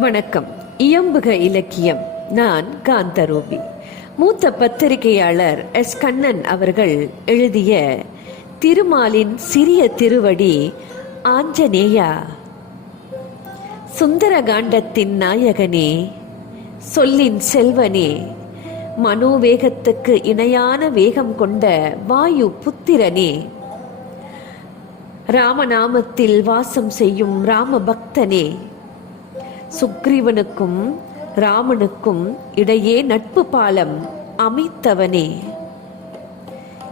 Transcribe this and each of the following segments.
வணக்கம். இயம்புக இலக்கியம். நான் காந்தரூபி மூத்த பத்திரிகையாளர் எஸ். கண்ணன் அவர்கள் எழுதிய திருமாலின் சிறிய திருவடி ஆஞ்சநேயா. சுந்தரகாண்டத்தின் நாயகனே சொல்லின் செல்வனே மனோவேகத்துக்கு இணையான வேகம் கொண்ட வாயு புத்திரனே. ராமநாமத்தில் வாசம் செய்யும் ராம பக்தனே சுக்ரீவனுக்கும் ராமனுக்கும் இடையே நட்பு பாலம் அமைத்தவனே.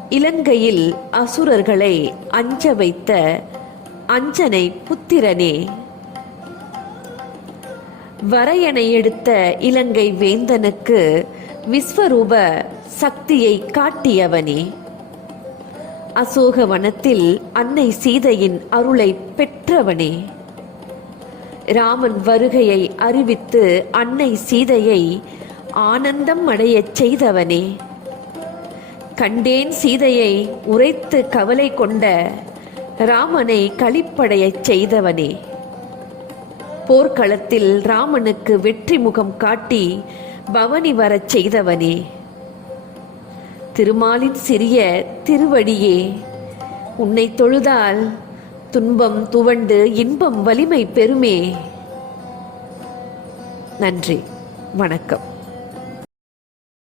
இலங்கையில் அசுரர்களை அஞ்ச வைத்த அஞ்சனை புத்திரனே. வரையனை எடுத்த இலங்கை வேந்தனுக்கு விஸ்வரூப சக்தியை காட்டியவனே. அசோக வனத்தில் அன்னை சீதையின் அருளை பெற்றவனே. ராமன் வருகையை அறிவித்து அன்னை சீதையை ஆனந்தம் அடையச் செய்தவனே. கண்டேன் சீதையை உரைத்து கவலை கொண்ட ராமனை களிப்படையச் செய்தவனே. போர்க்களத்தில் ராமனுக்கு வெற்றி முகம் காட்டி பவனி வரச் செய்தவனே. திருமாலின் சிறிய திருவடியே உன்னை தொழுதால் துன்பம் துவண்டு இன்பம் வலிமை பெறுமே. நன்றி. வணக்கம்.